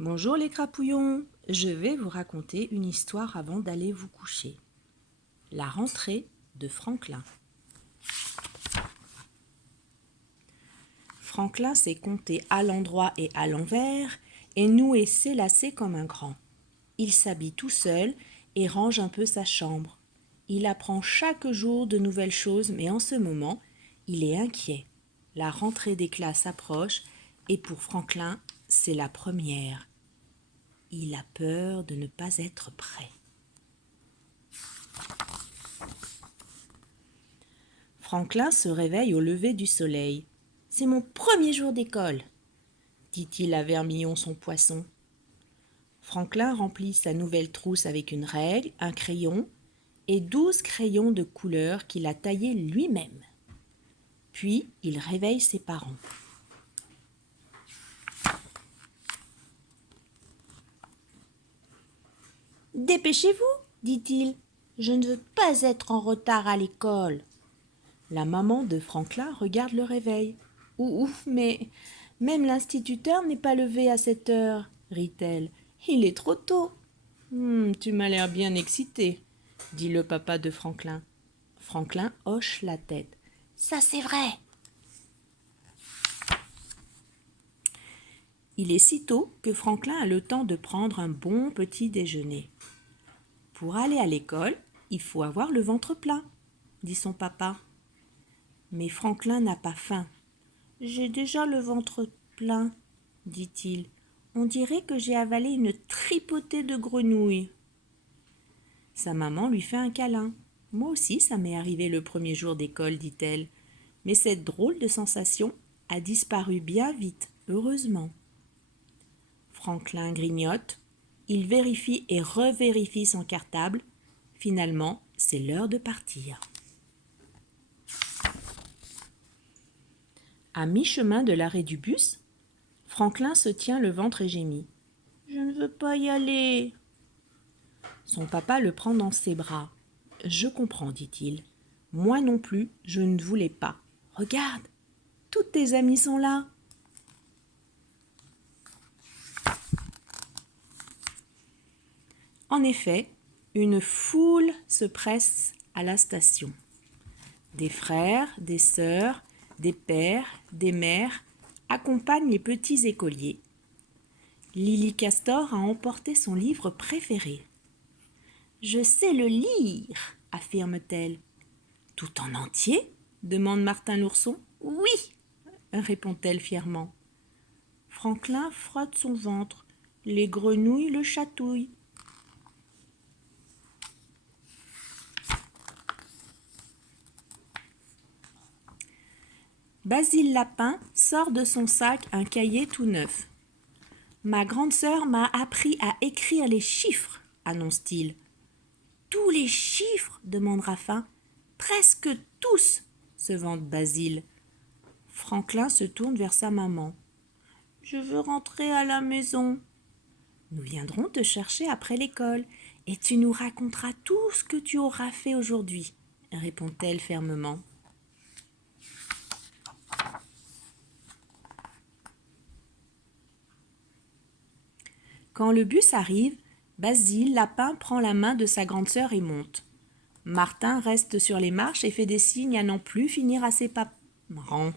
Bonjour les crapouillons, je vais vous raconter une histoire avant d'aller vous coucher. La rentrée de Franklin. Franklin sait compter à l'endroit et à l'envers et nouer ses lacets comme un grand. Il s'habille tout seul et range un peu sa chambre. Il apprend chaque jour de nouvelles choses, mais en ce moment, il est inquiet. La rentrée des classes approche et pour Franklin, c'est la première. Il a peur de ne pas être prêt. Franklin se réveille au lever du soleil. « C'est mon premier jour d'école », dit-il à Vermillon son poisson. Franklin remplit sa nouvelle trousse avec une règle, un crayon et 12 crayons de couleur qu'il a taillés lui-même. Puis il réveille ses parents. « Dépêchez-vous, dit-il, je ne veux pas être en retard à l'école. » La maman de Franklin regarde le réveil. « Ouf, mais même l'instituteur n'est pas levé à cette heure, rit-elle. Il est trop tôt. »« Tu m'as l'air bien excité, dit le papa de Franklin. Franklin hoche la tête. « Ça, c'est vrai. » Il est si tôt que Franklin a le temps de prendre un bon petit déjeuner. « Pour aller à l'école, il faut avoir le ventre plein, dit son papa. Mais Franklin n'a pas faim. « J'ai déjà le ventre plein, dit-il. On dirait que j'ai avalé une tripotée de grenouilles. » Sa maman lui fait un câlin. « Moi aussi, ça m'est arrivé le premier jour d'école, dit-elle. Mais cette drôle de sensation a disparu bien vite, heureusement. » Franklin grignote. Il vérifie et revérifie son cartable. Finalement, c'est l'heure de partir. À mi-chemin de l'arrêt du bus, Franklin se tient le ventre et gémit. « Je ne veux pas y aller. » Son papa le prend dans ses bras. « Je comprends, dit-il. Moi non plus, je ne voulais pas. Regarde, tous tes amis sont là. » En effet, une foule se presse à la station. Des frères, des sœurs, des pères, des mères accompagnent les petits écoliers. Lily Castor a emporté son livre préféré. « Je sais le lire, affirme-t-elle. »« Tout en entier ?» demande Martin l'ourson. « Oui, répond-elle fièrement. Franklin frotte son ventre. Les grenouilles le chatouillent. Basile Lapin sort de son sac un cahier tout neuf. « Ma grande sœur m'a appris à écrire les chiffres, annonce-t-il. »« Tous les chiffres ?» demande Raffin. « Presque tous, se vante Basile. Franklin se tourne vers sa maman. « Je veux rentrer à la maison. »« Nous viendrons te chercher après l'école et tu nous raconteras tout ce que tu auras fait aujourd'hui, » répond-elle fermement. Quand le bus arrive, Basile Lapin prend la main de sa grande sœur et monte. Martin reste sur les marches et fait des signes à n'en plus finir à ses parents.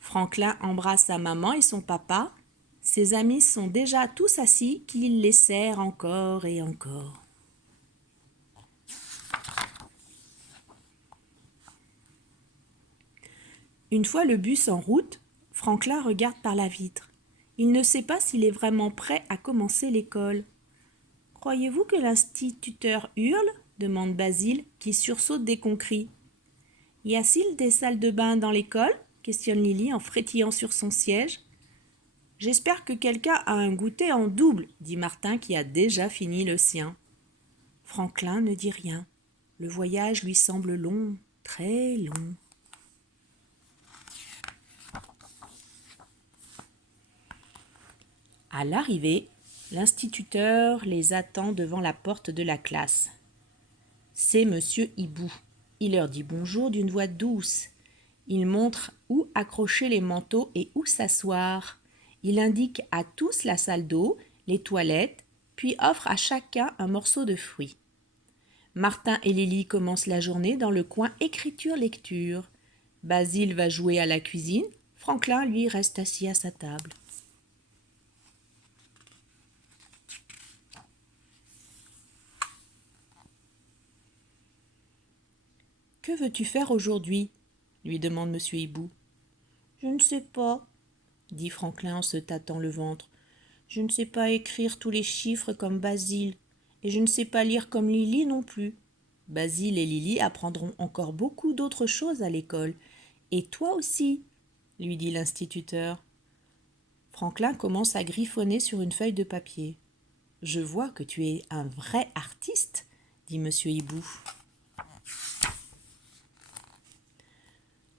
Franklin embrasse sa maman et son papa. Ses amis sont déjà tous assis qu'il les serre encore et encore. Une fois le bus en route, Franklin regarde par la vitre. Il ne sait pas s'il est vraiment prêt à commencer l'école. « Croyez-vous que l'instituteur hurle ?» demande Basile, qui sursaute dès qu'on crie. « Y a-t-il des salles de bain dans l'école ?» questionne Lily en frétillant sur son siège. « J'espère que quelqu'un a un goûter en double, » dit Martin qui a déjà fini le sien. Franklin ne dit rien. Le voyage lui semble long, très long. À l'arrivée, l'instituteur les attend devant la porte de la classe. C'est Monsieur Hibou. Il leur dit bonjour d'une voix douce. Il montre où accrocher les manteaux et où s'asseoir. Il indique à tous la salle d'eau, les toilettes, puis offre à chacun un morceau de fruit. Martin et Lily commencent la journée dans le coin écriture-lecture. Basile va jouer à la cuisine, Franklin, lui, reste assis à sa table. « Que veux-tu faire aujourd'hui » lui demande Monsieur Hibou. « Je ne sais pas, » dit Franklin en se tâtant le ventre. « Je ne sais pas écrire tous les chiffres comme Basile, et je ne sais pas lire comme Lily non plus. Basile et Lily apprendront encore beaucoup d'autres choses à l'école. Et toi aussi, » lui dit l'instituteur. Franklin commence à griffonner sur une feuille de papier. « Je vois que tu es un vrai artiste, » dit Monsieur Hibou.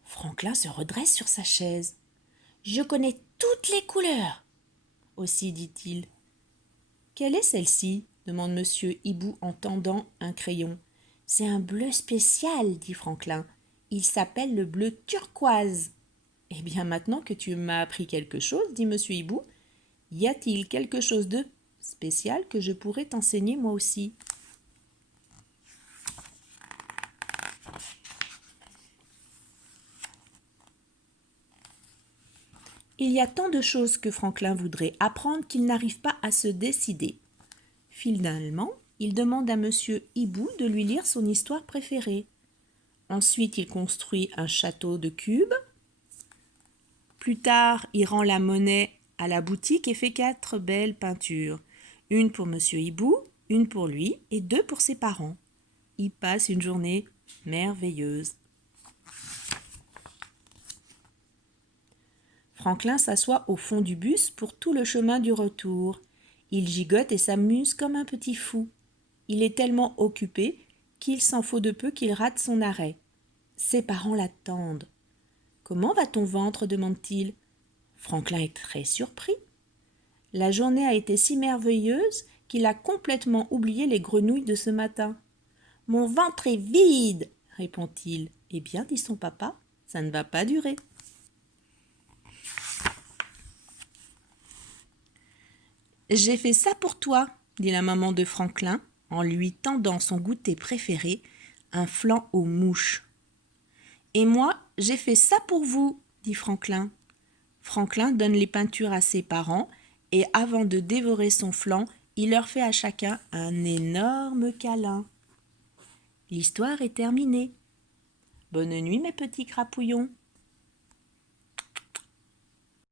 Franklin se redresse sur sa chaise. « Je connais toutes les couleurs, » aussi dit-il. « Quelle est celle-ci » demande Monsieur Hibou en tendant un crayon. « C'est un bleu spécial, » dit Franklin. « Il s'appelle le bleu turquoise. » « Eh bien, maintenant que tu m'as appris quelque chose, » dit Monsieur Hibou, « y a-t-il quelque chose de spécial que je pourrais t'enseigner moi aussi ?» Il y a tant de choses que Franklin voudrait apprendre qu'il n'arrive pas à se décider. Finalement, il demande à Monsieur Hibou de lui lire son histoire préférée. Ensuite, il construit un château de cubes. Plus tard, il rend la monnaie à la boutique et fait 4 belles peintures. Une pour Monsieur Hibou, une pour lui et 2 pour ses parents. Il passe une journée merveilleuse. Franklin s'assoit au fond du bus pour tout le chemin du retour. Il gigote et s'amuse comme un petit fou. Il est tellement occupé qu'il s'en faut de peu qu'il rate son arrêt. Ses parents l'attendent. « Comment va ton ventre » demande-t-il. Franklin est très surpris. La journée a été si merveilleuse qu'il a complètement oublié les grenouilles de ce matin. « Mon ventre est vide » répond-il. « Eh bien, dit son papa, ça ne va pas durer. » « J'ai fait ça pour toi » dit la maman de Franklin en lui tendant son goûter préféré, un flan aux mouches. « Et moi, j'ai fait ça pour vous » dit Franklin. Franklin donne les peintures à ses parents et avant de dévorer son flan, il leur fait à chacun un énorme câlin. L'histoire est terminée. Bonne nuit mes petits crapouillons.